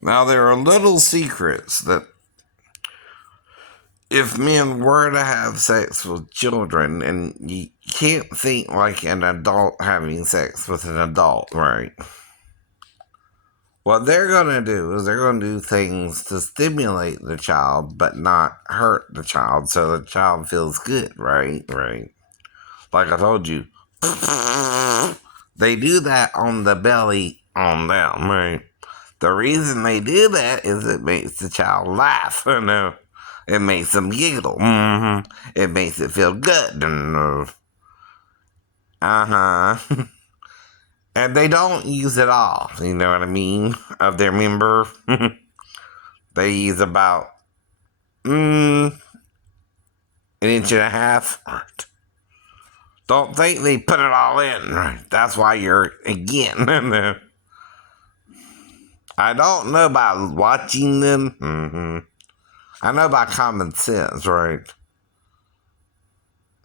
Now, there are little secrets that if men were to have sex with children, and you can't think like an adult having sex with an adult, right? What they're going to do is they're going to do things to stimulate the child, but not hurt the child, so the child feels good, right? Right. Like I told you, they do that on the belly on them, right? The reason they do that is it makes the child laugh. No, it makes them giggle. It makes it feel good. And they don't use it all. You know what I mean? Of their member, they use about an inch and a half. Don't think they put it all in. Right? That's why you're again. I don't know about watching them. I know by common sense, right?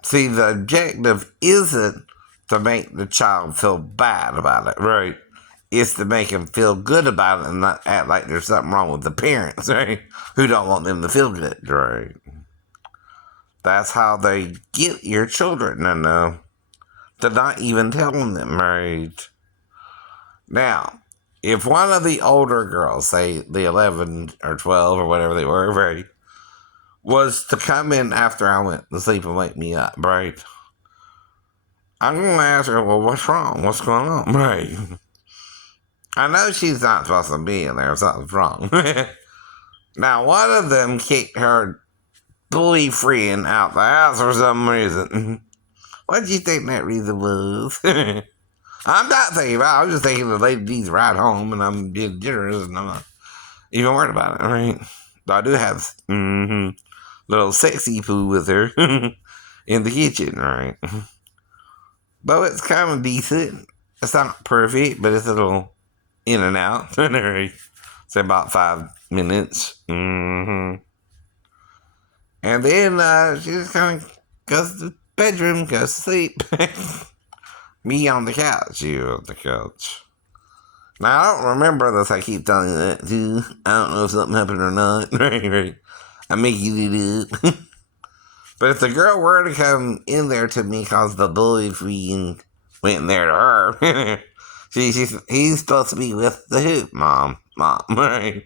See, the objective isn't to make the child feel bad about it, right? It's to make him feel good about it and not act like there's something wrong with the parents, right? Who don't want them to feel good, right? That's how they get your children, to not even telling them, right? Now, if one of the older girls, say the 11 or 12 or whatever they were, right, was to come in after I went to sleep and wake me up, right, I'm going to ask her, well, what's wrong? What's going on, right? I know she's not supposed to be in there. Something's wrong. Now, one of them kicked her boyfriend out the house for some reason. What do you think that reason was? I'm not thinking about it. I was just thinking the lady needs a ride home, and I'm being generous, and I'm not even worried about it, right? But I do have little sexy food with her in the kitchen, right? But it's kind of decent. It's not perfect, but it's a little in and out. It's about 5 minutes. And then she just kind of goes to the bedroom, goes to sleep. Me on the couch, you on the couch. Now, I don't remember this. I keep telling you that, too. I don't know if something happened or not. Right. I make you do it. But if the girl were to come in there to me because the boyfriend went in there to her, he's supposed to be with the hoop, mom, right?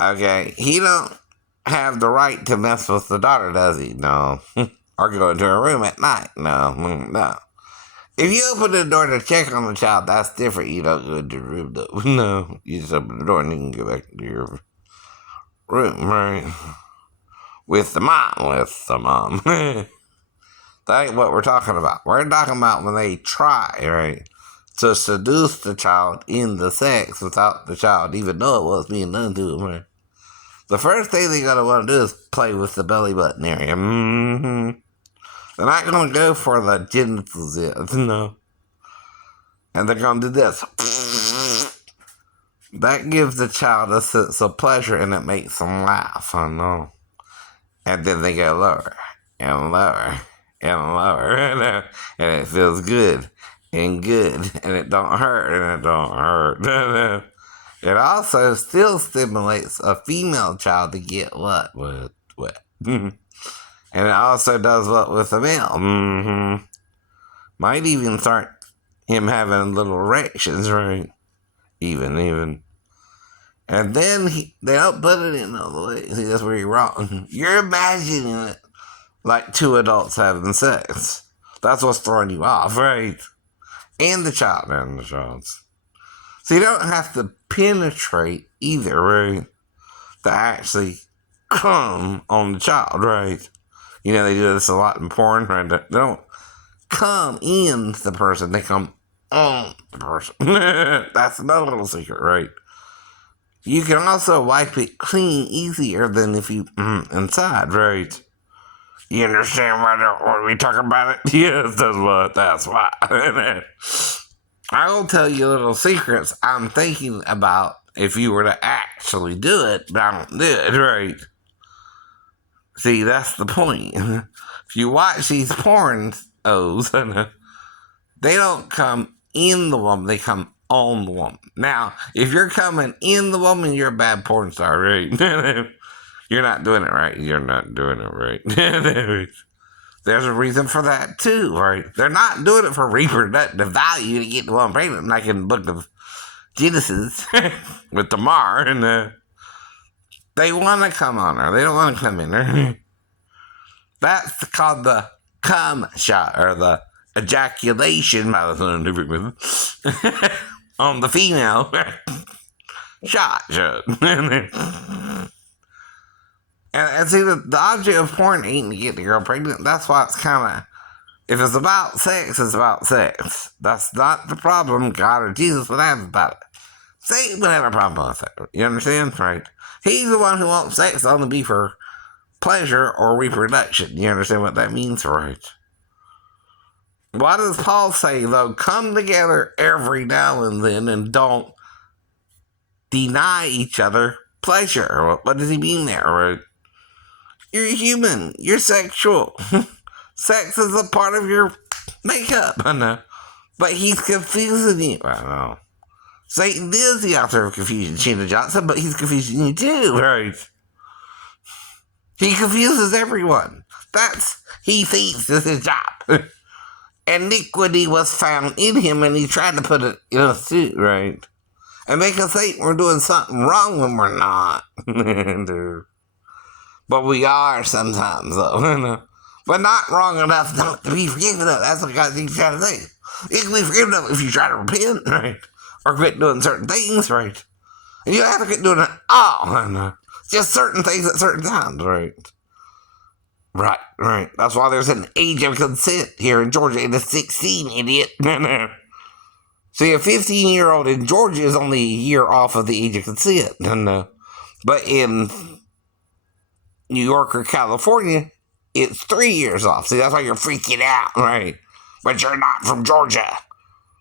Okay, he don't have the right to mess with the daughter, does he? No. Or go into her room at night? No. If you open the door to check on the child, that's different. You don't go into the room, though. No, you just open the door and you can go back to your room, right? With the mom. That ain't what we're talking about. We're talking about when they try, right, to seduce the child into sex without the child even know it was being done to him, right? The first thing they're going to want to do is play with the belly button area. They're not going to go for the genitals yet, no. And they're going to do this. That gives the child a sense of pleasure and it makes them laugh, I know. And then they go lower and lower and lower, and it feels good, and it don't hurt, and it don't hurt. It also still stimulates a female child to get what? And it also does what with a male? Might even start him having little erections, right? Even. And then they don't put it in all the way. See, that's where you're wrong. You're imagining it like two adults having sex. That's what's throwing you off, right? And the child. So you don't have to penetrate either, right? To actually come on the child, right? You know, they do this a lot in porn, right? They don't come in the person, they come on the person. That's another little secret, right? You can also wipe it clean easier than if you inside, right? You understand what we talking about it? Yes, that's why. I will tell you little secrets I'm thinking about if you were to actually do it, but I don't do it, right? See, that's the point. If you watch these porn O's, they don't come in the woman, they come on the woman. Now, if you're coming in the woman, you're a bad porn star, right? You're not doing it right. You're not doing it right. There's a reason for that, too, right? They're not doing it for reproductive value to get the woman pregnant, like in the book of Genesis with Tamar, and they want to come on her. They don't want to come in her. That's called the cum shot, or the ejaculation by the scientific method on the female shot. And see, the object of porn ain't to get the girl pregnant. That's why it's kind of, if it's about sex, it's about sex. That's not the problem God or Jesus would have about it. Satan would have a problem with it. You understand? Right? He's the one who wants sex only be for pleasure or reproduction. You understand what that means? Right? What does Paul say, though? Come together every now and then and don't deny each other pleasure. What does he mean there? Right? You're human. You're sexual. Sex is a part of your makeup. I know. But he's confusing you. I know. Satan is the author of confusion, Sheena Johnson, but he's confusing you too, right? He confuses everyone. He thinks this is his job. Iniquity was found in him, and he tried to put it in a suit, right? And make us think we're doing something wrong when we're not. But we are sometimes, though. But not wrong enough not to be forgiven of. That's what God keeps trying to say. You can be forgiven of if you try to repent, right? Or quit doing certain things, right? And you don't have to quit doing it all. Just certain things at certain times, right? Right. That's why there's an age of consent here in Georgia. And it's 16, idiot. See, a 15-year-old in Georgia is only a year off of the age of consent. But in New York or California, it's 3 years off. See, that's why you're freaking out, right? But you're not from Georgia.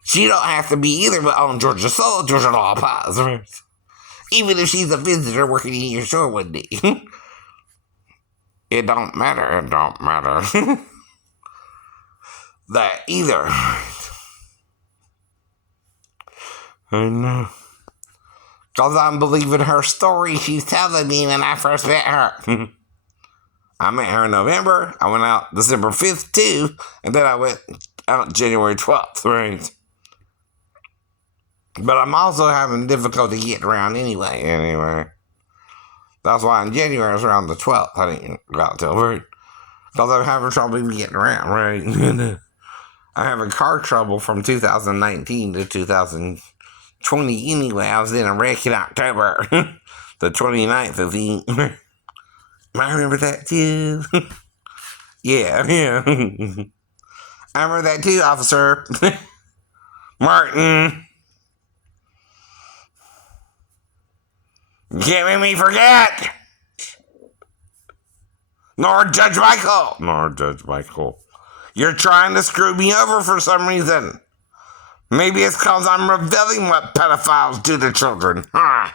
She don't have to be either, but on Georgia soil, Georgia law applies, right? Even if she's a visitor working in your store one day. It don't matter. That either. I know. Because I'm believing her story she's telling me when I first met her. I met her in November. I went out December 5th, too. And then I went out January 12th, right? But I'm also having difficulty getting around anyway. That's why in January I was around the 12th. I didn't go out till, right? Because I'm having trouble getting around, right? I'm having car trouble from 2019 to 2020 anyway. I was in a wreck in October. The 29th of the... I remember that too. Yeah. I remember that too, officer. Martin. You can't make me forget. Nor Judge Michael. You're trying to screw me over for some reason. Maybe it's because I'm revealing what pedophiles do to children. Huh?